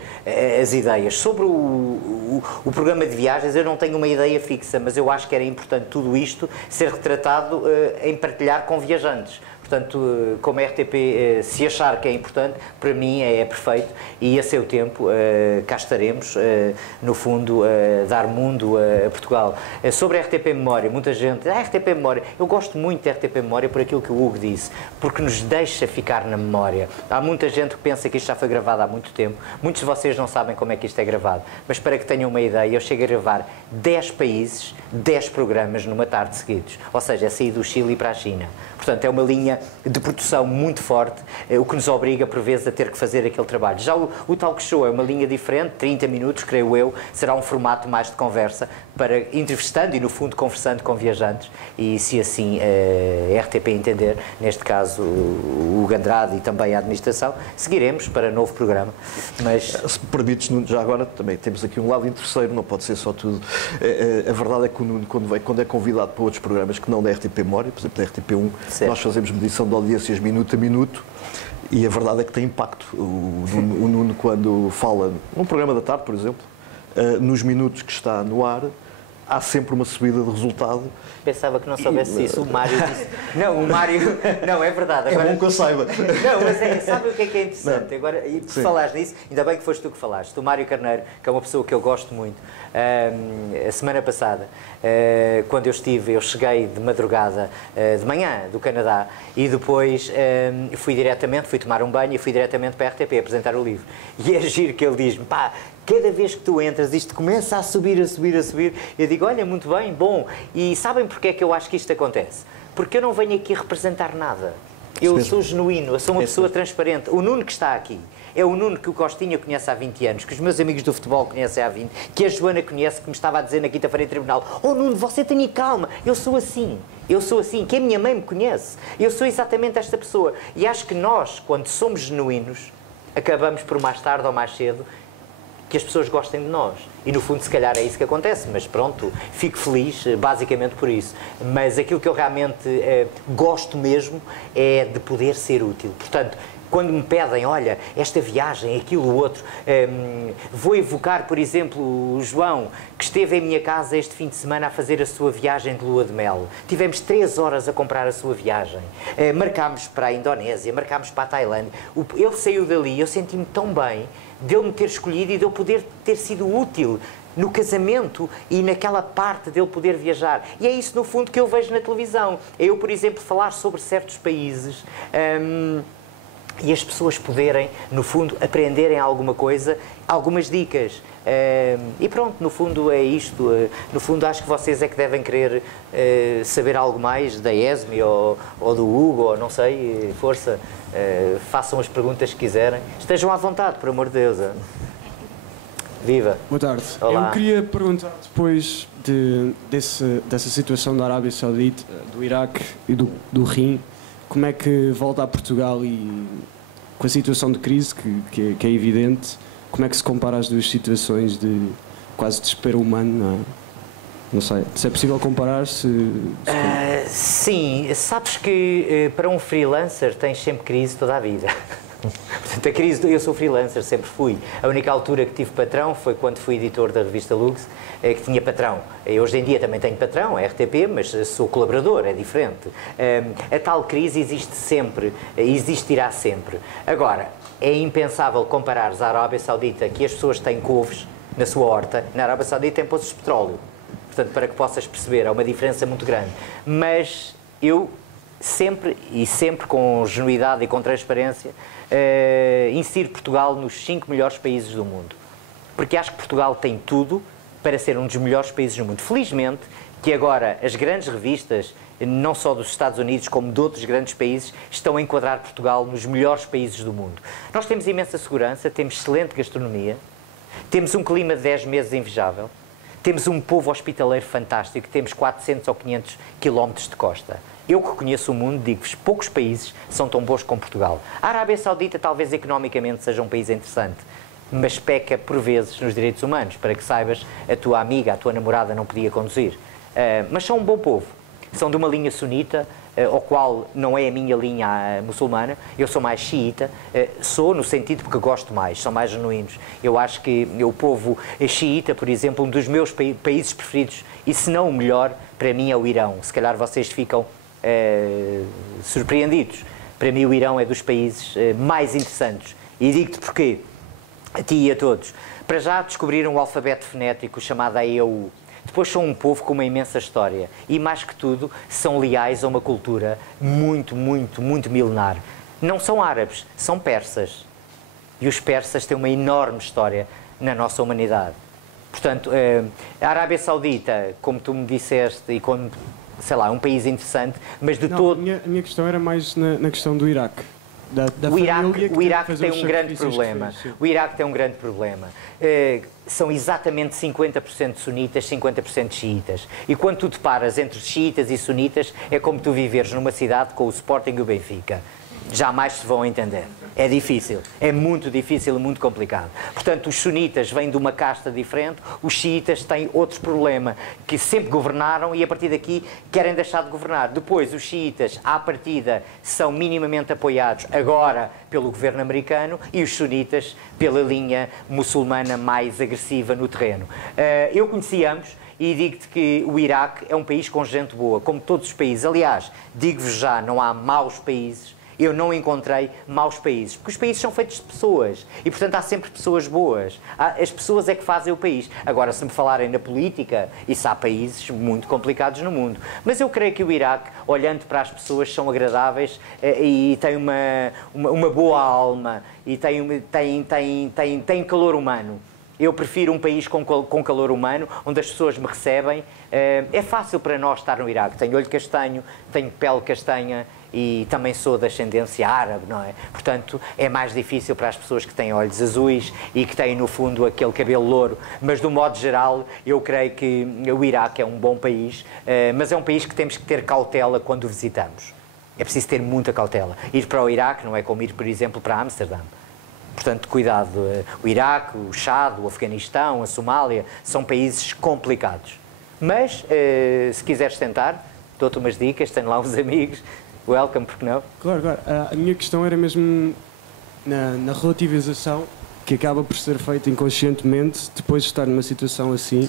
as ideias. Sobre o programa de viagens, eu não tenho uma ideia fixa, mas eu acho que era importante tudo isto ser retratado em partilhar com viajantes. Portanto, como a RTP se achar que é importante, para mim é perfeito e a seu tempo cá estaremos, no fundo, dar mundo a Portugal. Sobre a RTP Memória, muita gente, RTP Memória, eu gosto muito da RTP Memória por aquilo que o Hugo disse, porque nos deixa ficar na memória. Há muita gente que pensa que isto já foi gravado há muito tempo, muitos de vocês não sabem como é que isto é gravado, mas para que tenham uma ideia, eu chego a gravar 10 países, 10 programas numa tarde seguidos, ou seja, é sair do Chile para a China. Portanto, é uma linha de produção muito forte, o que nos obriga, por vezes, a ter que fazer aquele trabalho. Já o talk show é uma linha diferente, 30 minutos, creio eu, será um formato mais de conversa, para entrevistando e, no fundo, conversando com viajantes. E, se assim a RTP entender, neste caso o Andrade e também a administração, seguiremos para novo programa. Mas... Se me permites, Nuno, já agora também temos aqui um lado interesseiro, não pode ser só tudo. A verdade é que o Nuno, quando é convidado para outros programas que não da RTP Memória, por exemplo, da RTP1, certo, nós fazemos medição de audiências minuto a minuto e a verdade é que tem impacto. O Nuno, quando fala num programa da tarde, por exemplo, nos minutos que está no ar, há sempre uma subida de resultado. Pensava que não soubesse isso. O Mário disse... Não, o Mário... Não, é verdade. Agora... É bom que eu saiba. Não, mas sabe o que é interessante? Agora, e por falares nisso, ainda bem que foste tu que falaste. O Mário Carneiro, que é uma pessoa que eu gosto muito, a semana passada, quando eu cheguei de madrugada, de manhã, do Canadá, e depois fui tomar um banho e fui diretamente para a RTP apresentar o livro. E é giro que ele diz-me, pá, cada vez que tu entras, isto começa a subir. Eu digo, olha, muito bem, bom. E sabem porque é que eu acho que isto acontece? Porque eu não venho aqui representar nada. Eu sou genuíno, eu sou uma pessoa transparente. O Nuno que está aqui é o Nuno que o Costinha conhece há 20 anos, que os meus amigos do futebol conhecem há 20, que a Joana conhece, que me estava a dizer na quinta-feira em tribunal, oh Nuno, você tenha calma, eu sou assim, que a minha mãe me conhece. Eu sou exatamente esta pessoa. E acho que nós, quando somos genuínos, acabamos por mais tarde ou mais cedo que as pessoas gostem de nós. E, no fundo, se calhar é isso que acontece, mas pronto, fico feliz, basicamente por isso. Mas aquilo que eu realmente gosto mesmo é de poder ser útil. Portanto, quando me pedem, olha, esta viagem, aquilo, o outro, vou evocar, por exemplo, o João, que esteve em minha casa este fim de semana a fazer a sua viagem de lua de mel. Tivemos 3 horas a comprar a sua viagem. Marcámos para a Indonésia, marcámos para a Tailândia. Ele saiu dali, eu senti-me tão bem de ele me ter escolhido e de eu poder ter sido útil no casamento e naquela parte dele poder viajar. E é isso, no fundo, que eu vejo na televisão. Eu, por exemplo, falar sobre certos países e as pessoas poderem, no fundo, aprenderem alguma coisa, algumas dicas. E pronto, no fundo é isto. No fundo, acho que vocês é que devem querer saber algo mais da ESME ou do Hugo, ou não sei, força. Façam as perguntas que quiserem. Estejam à vontade, por amor de Deus. Viva! Boa tarde. Olá. Eu queria perguntar, depois dessa situação da Arábia Saudita, do Iraque e do Rim, como é que volta a Portugal e com a situação de crise, que é evidente, como é que se compara as duas situações de quase desespero humano, não é? Não sei, se é possível comparar-se? Sim, sabes que para um freelancer tens sempre crise toda a vida. Portanto, a crise, eu sou freelancer, sempre fui. A única altura que tive patrão foi quando fui editor da revista Lux, que tinha patrão. Hoje em dia também tenho patrão, é RTP, mas sou colaborador, é diferente. A tal crise existe sempre, existirá sempre. Agora, é impensável comparares a Arábia Saudita, que as pessoas têm couves na sua horta, na Arábia Saudita tem poços de petróleo. Portanto, para que possas perceber, há uma diferença muito grande. Mas eu sempre com genuidade e com transparência, insiro Portugal nos 5 melhores países do mundo. Porque acho que Portugal tem tudo para ser um dos melhores países do mundo. Felizmente, que agora as grandes revistas, não só dos Estados Unidos, como de outros grandes países, estão a enquadrar Portugal nos melhores países do mundo. Nós temos imensa segurança, temos excelente gastronomia, temos um clima de 10 meses invejável, temos um povo hospitaleiro fantástico, temos 400 ou 500 quilómetros de costa. Eu que conheço o mundo, digo-vos, poucos países são tão bons como Portugal. A Arábia Saudita talvez economicamente seja um país interessante, mas peca por vezes nos direitos humanos. Para que saibas, a tua amiga, a tua namorada não podia conduzir. Mas são um bom povo. São de uma linha sunita, ao qual não é a minha linha muçulmana. Eu sou mais xiita. Sou no sentido porque gosto mais, são mais genuínos. Eu acho que o povo xiita, por exemplo, um dos meus países preferidos, e se não o melhor, para mim é o Irão. Se calhar vocês ficam surpreendidos. Para mim o Irão é dos países mais interessantes. E digo-te porquê, a ti e a todos. Para já descobriram o alfabeto fonético chamado AEU. Depois são um povo com uma imensa história e, mais que tudo, são leais a uma cultura muito, muito, muito milenar. Não são árabes, são persas. E os persas têm uma enorme história na nossa humanidade. Portanto, a Arábia Saudita, como tu me disseste, e como, sei lá, é um país interessante, mas de todo... A minha questão era mais na questão do Iraque. O Iraque tem um grande problema. O Iraque tem um grande problema. São exatamente 50% sunitas, 50% xiitas. E quando tu te paras entre xiitas e sunitas, é como tu viveres numa cidade com o Sporting e o Benfica. Jamais se vão entender. É difícil. É muito difícil e muito complicado. Portanto, os sunitas vêm de uma casta diferente, os xiitas têm outro problema, que sempre governaram e a partir daqui querem deixar de governar. Depois, os xiitas, à partida, são minimamente apoiados agora pelo governo americano e os sunitas pela linha muçulmana mais agressiva no terreno. Eu conheci ambos. E digo-te que o Iraque é um país com gente boa, como todos os países. Aliás, digo-vos já, não há maus países. Eu não encontrei maus países, porque os países são feitos de pessoas e, portanto, há sempre pessoas boas. As pessoas é que fazem o país. Agora, se me falarem na política, isso há países muito complicados no mundo. Mas eu creio que o Iraque, olhando para as pessoas, são agradáveis e têm uma boa alma e têm calor humano. Eu prefiro um país com calor humano, onde as pessoas me recebem. É fácil para nós estar no Iraque. Tenho olho castanho, tenho pele castanha e também sou de ascendência árabe, não é? Portanto, é mais difícil para as pessoas que têm olhos azuis e que têm, no fundo, aquele cabelo louro. Mas, do modo geral, eu creio que o Iraque é um bom país, mas é um país que temos que ter cautela quando o visitamos. É preciso ter muita cautela. Ir para o Iraque não é como ir, por exemplo, para Amsterdã. Portanto, cuidado. O Iraque, o Chad, o Afeganistão, a Somália, são países complicados. Mas, se quiseres tentar, dou-te umas dicas, tenho lá uns amigos. Welcome, porque não? Claro, claro. A minha questão era mesmo na relativização, que acaba por ser feita inconscientemente, depois de estar numa situação assim,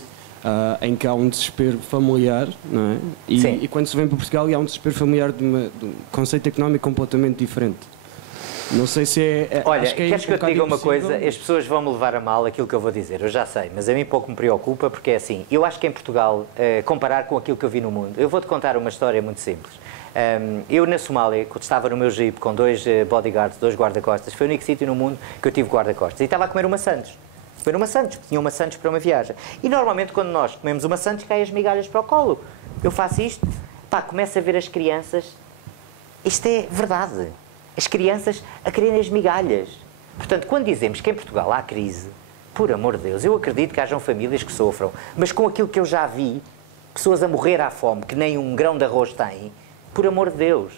em que há um desespero familiar, não é? E quando se vem para Portugal, há um desespero familiar de um conceito económico completamente diferente. Não sei se é... Olha, acho que é queres que eu te diga uma impossível. coisa? As pessoas vão me levar a mal aquilo que eu vou dizer, eu já sei, mas a mim pouco me preocupa, porque é assim, eu acho que em Portugal, comparar com aquilo que eu vi no mundo, eu vou-te contar uma história muito simples. Eu na Somália, quando estava no meu jeep com 2 bodyguards, 2 guarda-costas, foi o único sítio no mundo que eu tive guarda-costas, e estava a comer uma Santos. Foi uma Santos, tinha uma Santos para uma viagem. E normalmente quando nós comemos uma Santos, caem as migalhas para o colo. Eu faço isto, pá, começo a ver as crianças, isto é verdade. As crianças a quererem as migalhas. Portanto, quando dizemos que em Portugal há crise, por amor de Deus, eu acredito que hajam famílias que sofram, mas com aquilo que eu já vi, pessoas a morrer à fome, que nem um grão de arroz têm, por amor de Deus,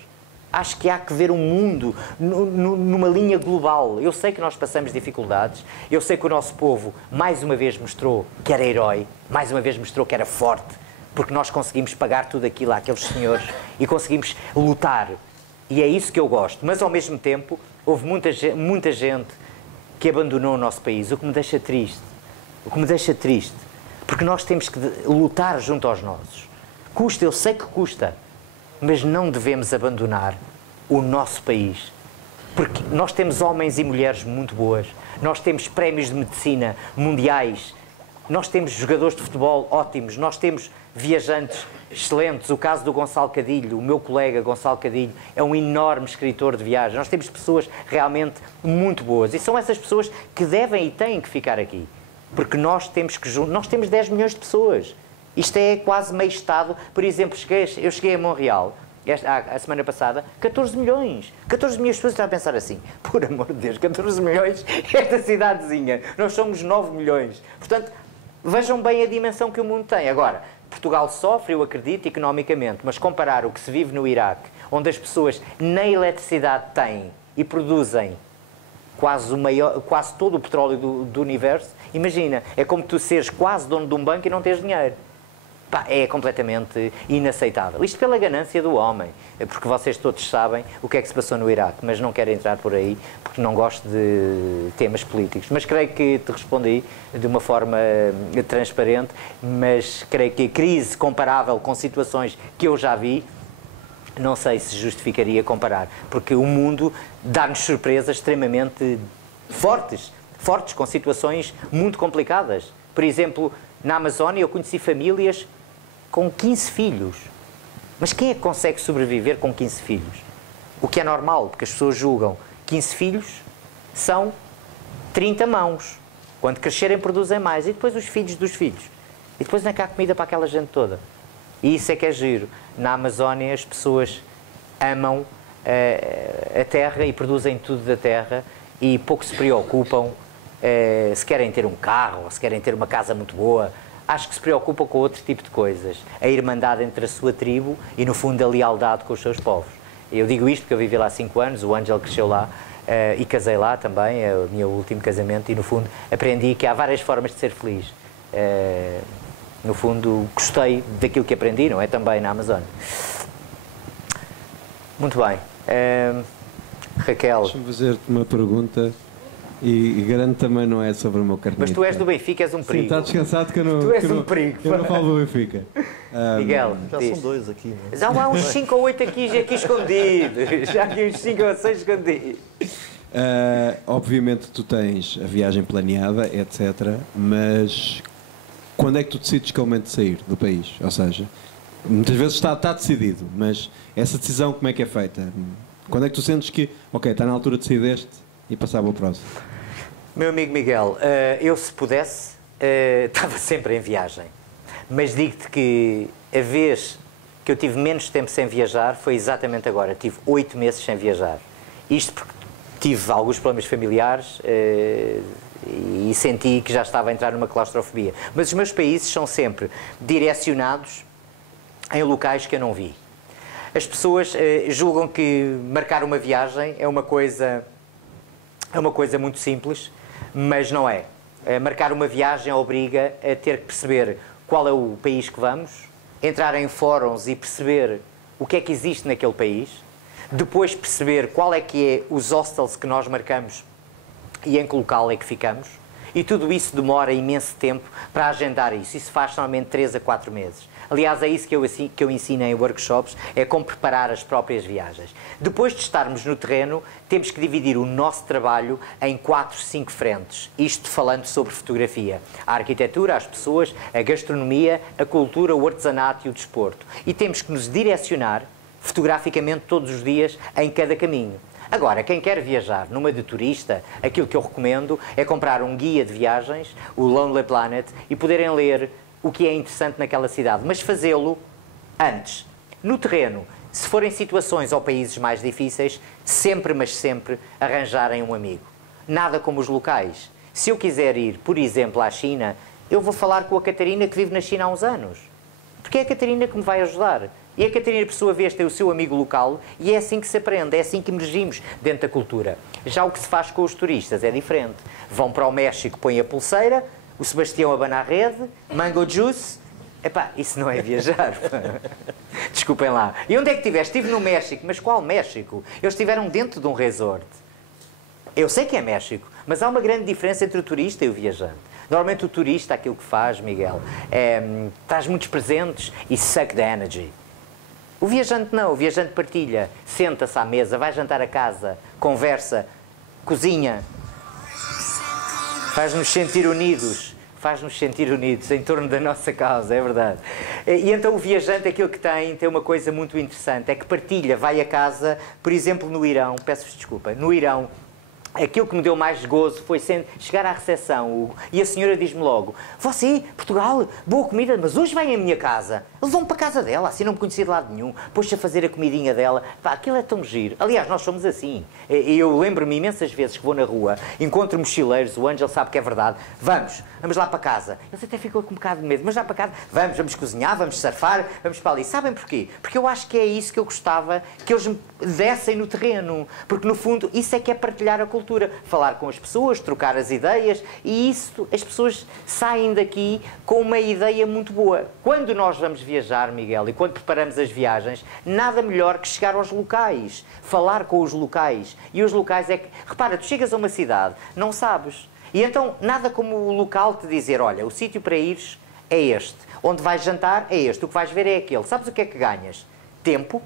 acho que há que ver o mundo numa linha global. Eu sei que nós passamos dificuldades, eu sei que o nosso povo, mais uma vez, mostrou que era herói, mais uma vez mostrou que era forte, porque nós conseguimos pagar tudo aquilo àqueles senhores e conseguimos lutar. E é isso que eu gosto. Mas, ao mesmo tempo, houve muita gente que abandonou o nosso país, o que me deixa triste. O que me deixa triste. Porque nós temos que lutar junto aos nossos. Custa, eu sei que custa, mas não devemos abandonar o nosso país. Porque nós temos homens e mulheres muito boas, nós temos prémios de medicina mundiais, nós temos jogadores de futebol ótimos, nós temos viajantes excelentes. O caso do Gonçalo Cadilho, o meu colega Gonçalo Cadilho, é um enorme escritor de viagens. Nós temos pessoas realmente muito boas e são essas pessoas que devem e têm que ficar aqui. Porque nós temos 10 milhões de pessoas. Isto é quase meio Estado. Por exemplo, eu cheguei a Montreal a semana passada, 14 milhões. 14 milhões de pessoas estão a pensar assim, por amor de Deus, 14 milhões, esta cidadezinha. Nós somos 9 milhões. Portanto, vejam bem a dimensão que o mundo tem. Agora, Portugal sofre, eu acredito, economicamente, mas comparar o que se vive no Iraque, onde as pessoas nem eletricidade têm e produzem quase todo o petróleo do universo, imagina, é como tu seres quase dono de um banco e não teres dinheiro. Pá, é completamente inaceitável. Isto pela ganância do homem, porque vocês todos sabem o que é que se passou no Iraque, mas não quero entrar por aí, porque não gosto de temas políticos. Mas creio que te respondi de uma forma transparente, mas creio que a crise comparável com situações que eu já vi, não sei se justificaria comparar, porque o mundo dá-nos surpresas extremamente fortes, com situações muito complicadas. Por exemplo, na Amazónia eu conheci famílias com 15 filhos. Mas quem é que consegue sobreviver com 15 filhos? O que é normal, porque as pessoas julgam 15 filhos são 30 mãos. Quando crescerem produzem mais. E depois os filhos dos filhos. E depois não é que há comida para aquela gente toda. E isso é que é giro. Na Amazónia as pessoas amam a terra e produzem tudo da terra e pouco se preocupam se querem ter um carro, se querem ter uma casa muito boa. Acho que se preocupam com outro tipo de coisas. A irmandade entre a sua tribo e, no fundo, a lealdade com os seus povos. Eu digo isto porque eu vivi lá 5 anos, o Ângelo cresceu lá e casei lá também, é o meu último casamento, e, no fundo, aprendi que há várias formas de ser feliz. No fundo, gostei daquilo que aprendi, não é? Também na Amazónia. Muito bem. Raquel. Deixa-me fazer-te uma pergunta. E garanto também não é sobre o meu cartão. Mas tu és do Benfica, és um perigo. Sim, está descansado que eu não... Tu és um perigo. Eu não falo do Benfica. Miguel, Já são 2 aqui, não é? Já há uns 5 ou 8 aqui escondidos. Já há aqui uns 5 ou 6 escondidos. Obviamente tu tens a viagem planeada, etc. Mas quando é que tu decides realmente sair do país? Ou seja, muitas vezes está decidido, mas essa decisão como é que é feita? Quando é que tu sentes que, ok, está na altura de sair deste e passar para o próximo? Meu amigo Miguel, eu se pudesse, estava sempre em viagem. Mas digo-te que a vez que eu tive menos tempo sem viajar foi exatamente agora. Tive 8 meses sem viajar. Isto porque tive alguns problemas familiares e senti que já estava a entrar numa claustrofobia. Mas os meus países são sempre direcionados em locais que eu não vi. As pessoas julgam que marcar uma viagem é uma coisa muito simples, mas não é. Marcar uma viagem obriga a ter que perceber qual é o país que vamos, entrar em fóruns e perceber o que é que existe naquele país, depois perceber qual é que é os hostels que nós marcamos e em que local é que ficamos, e tudo isso demora imenso tempo para agendar isso. Isso faz normalmente 3 a 4 meses. Aliás, é isso que eu ensino em workshops, é como preparar as próprias viagens. Depois de estarmos no terreno, temos que dividir o nosso trabalho em 4, 5 frentes. Isto falando sobre fotografia. A arquitetura, as pessoas, a gastronomia, a cultura, o artesanato e o desporto. E temos que nos direcionar fotograficamente todos os dias em cada caminho. Agora, quem quer viajar numa de turista, aquilo que eu recomendo é comprar um guia de viagens, o Lonely Planet, e poderem ler o que é interessante naquela cidade, mas fazê-lo antes. No terreno, se forem situações ou países mais difíceis, sempre, mas sempre, arranjarem um amigo. Nada como os locais. Se eu quiser ir, por exemplo, à China, eu vou falar com a Catarina que vive na China há uns anos. Porque é a Catarina que me vai ajudar. E a Catarina, por sua vez, tem o seu amigo local e é assim que se aprende, é assim que emergimos dentro da cultura. Já o que se faz com os turistas é diferente. Vão para o México, põem a pulseira, o Sebastião abana a rede, mango juice. Epá, isso não é viajar. Desculpem lá. E onde é que estiveste? Estive no México. Mas qual México? Eles estiveram dentro de um resort. Eu sei que é México, mas há uma grande diferença entre o turista e o viajante. Normalmente o turista, aquilo que faz, Miguel, traz muitos presentes e suck the energy. O viajante não, o viajante partilha, senta-se à mesa, vai jantar a casa, conversa, cozinha, faz-nos sentir unidos em torno da nossa causa, é verdade. E então o viajante, aquilo que tem uma coisa muito interessante, é que partilha, vai a casa, por exemplo, no Irão, peço-vos desculpa, no Irão, aquilo que me deu mais gozo foi chegar à recepção, Hugo, e a senhora diz-me logo: você, Portugal, boa comida, mas hoje vai à minha casa. Eles vão para a casa dela, assim não me conhecia de lado nenhum, pôs-se a fazer a comidinha dela. Pá, aquilo é tão giro. Aliás, nós somos assim. Eu lembro-me imensas vezes que vou na rua, encontro mochileiros, o Ângelo sabe que é verdade, vamos lá para casa. Eles até ficam com um bocado de medo, mas lá para casa, vamos cozinhar, vamos surfar, vamos para ali. Sabem porquê? Porque eu acho que é isso que eu gostava que eles me dessem no terreno, porque no fundo isso é que é partilhar a cultura, falar com as pessoas, trocar as ideias, e isso, as pessoas saem daqui com uma ideia muito boa. Quando nós vamos viajar, Miguel, e quando preparamos as viagens, nada melhor que chegar aos locais, falar com os locais. E os locais é que, repara, tu chegas a uma cidade, não sabes, e então nada como o local te dizer: olha, o sítio para ires é este, onde vais jantar é este, o que vais ver é aquele. Sabes o que é que ganhas? Tempo.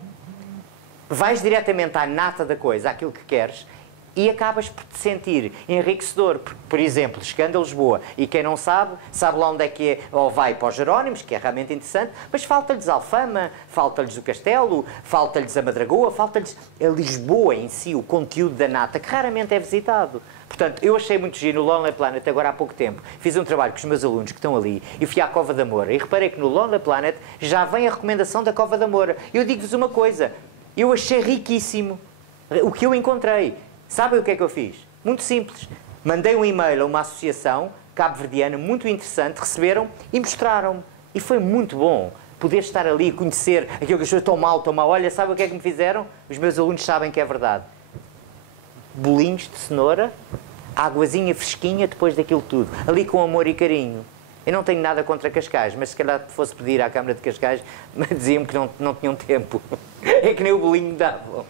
Vais diretamente à nata da coisa, àquilo que queres, e acabas por te sentir enriquecedor. Por exemplo, chegando a Lisboa, e quem não sabe lá onde é que é, ou vai para os Jerónimos, que é realmente interessante, mas falta-lhes Alfama, falta-lhes o Castelo, falta-lhes a Madragoa, falta-lhes a Lisboa em si, o conteúdo da nata, que raramente é visitado. Portanto, eu achei muito giro no Lonely Planet, agora há pouco tempo, fiz um trabalho com os meus alunos que estão ali, e fui à Cova da Moura, e reparei que no Lonely Planet já vem a recomendação da Cova da Moura. Eu digo-vos uma coisa, eu achei riquíssimo o que eu encontrei. Sabem o que é que eu fiz? Muito simples. Mandei um e-mail a uma associação cabo-verdiana muito interessante, receberam e mostraram-me. E foi muito bom poder estar ali e conhecer aquilo que as pessoas estão mal. Olha, sabe o que é que me fizeram? Os meus alunos sabem que é verdade. Bolinhos de cenoura, águazinha fresquinha depois daquilo tudo. Ali com amor e carinho. Eu não tenho nada contra Cascais, mas se calhar fosse pedir à Câmara de Cascais, diziam-me que não tinham tempo. É que nem o bolinho davam.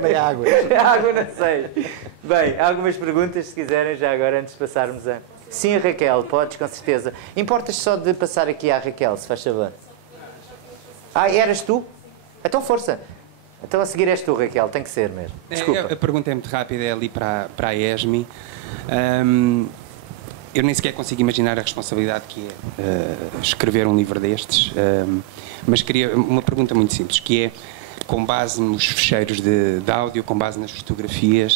Nem água. Água não sei. Bem, algumas perguntas, se quiserem, já agora, antes de passarmos a... Sim, Raquel, podes, com certeza. Importas só de passar aqui à Raquel, se faz favor. Ah, eras tu? Então força. Então a seguir és tu, Raquel, tem que ser mesmo. Desculpa. A pergunta é muito rápida, é ali para a ESMI. Eu nem sequer consigo imaginar a responsabilidade que é escrever um livro destes, mas queria uma pergunta muito simples, que é, com base nos ficheiros de áudio, com base nas fotografias,